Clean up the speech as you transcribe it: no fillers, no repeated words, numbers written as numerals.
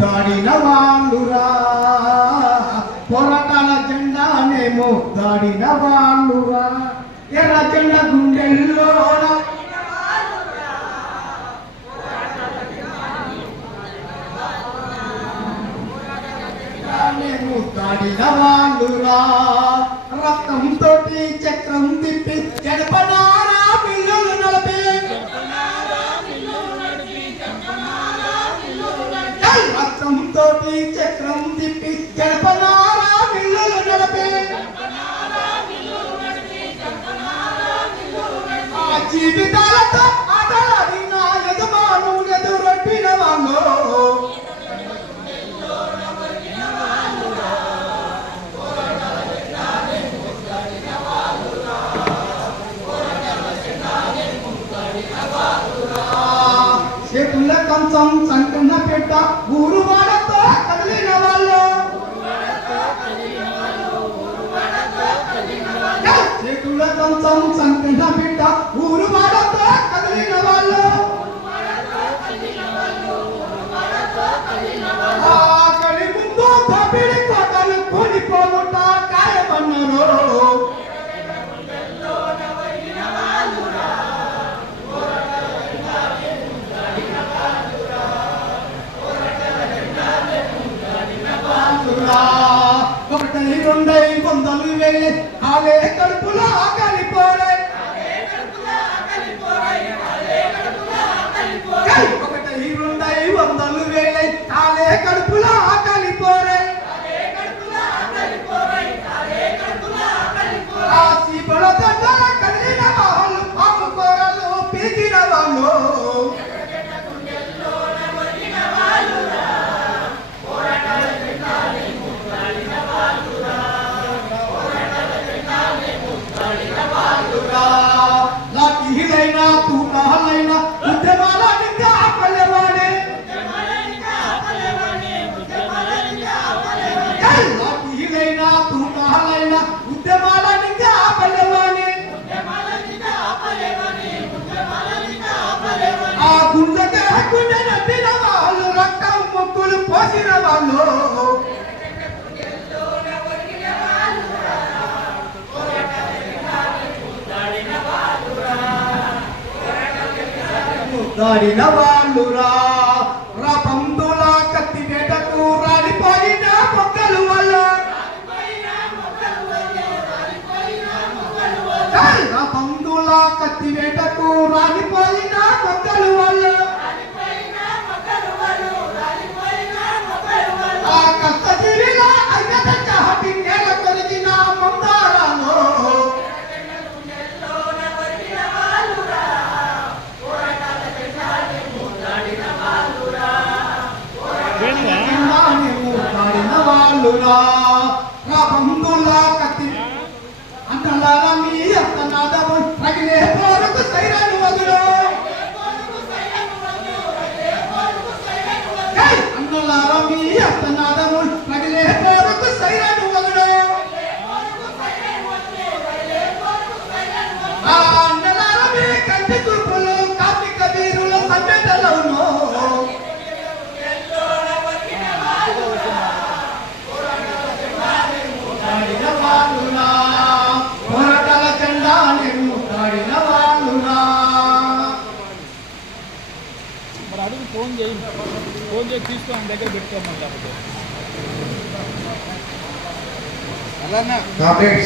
దాడిన వాళ్ళురా పోరాటాల జెండానేమో దాడిన వాళ్ళురా ఎర్ర జెండ గుండెల్లోన దాడిన వాళ్ళురా రక్తంతో చక్రం తిప్పి జనపనారా పిల్లలు నడిపి రక్తంతో చక్రం తిప్పి జనపనారా పిల్లలు నడిపి ఆ జీవితాలతో ఆటలాడిన యజమాను ఎదురొట్టిన వాళ్ళు చేతుల కంచం సంకన్న పెట్ట ఊరు వాడతో కదిలిన వాళ్ళు చేతుల కంచం సంకన్న పెట్ట ఊరు వాడతో కదిలిన వాళ్ళు ఆకలి ముందు తప్పిడి కోటలు కూలిపోవుట ఖాయమన్నారు ఒకటి రెండై వందలు వెళ్ళి ఆలే కడుపులో ఆకలిపోరే ఒకటి రెండై వందలు వెళ్ళి ఆలే కడుపులో ఆకలిపోరే ఆ సీపల దండల కలిగిన వాళ్ళు పాము కూరలు పీకిన వాళ్ళు లాఠీలైనా తూటాలైనా ఉద్యమాలకి ఆపలేవాడే లాఠీలైనా తూటాలైనా ఉద్యమాలకి ఆపలేవాడే ఆ గుండెకి గుండె నమ్మిన వాళ్ళు రక్తం ముక్కులు పోసిన వాళ్ళు దాడిన వాళ్ళురా రాపందుల కత్తి వేటకు రాలిపోయిన మొక్కలు వల్ల రాపందుల కత్తి వేటకు రాలిపోయిన మొక్కలు వల్ల ఆ కష్టజీవిలా ఐక్యత చాటి నేల కొరిగిన మందారాలు బంధులా కత్తి అంటలాల మీ అత్తనాదము రగిలే పోరుకు సైరను వదులు అంటలాల మీ అత్తనాదము రగిలే పోరుకు సైరను వదులు ఆ అంటలాల మీ కంటి చూపులు కార్మిక వీరుల సంవేదనలను పోరాటాల జెండా నేను దాడిన వాళ్ళురా మరి అడుగు ఫోన్ చేసి తీసుకొని దగ్గర పెట్టుకోమని లేకపోతే అలానే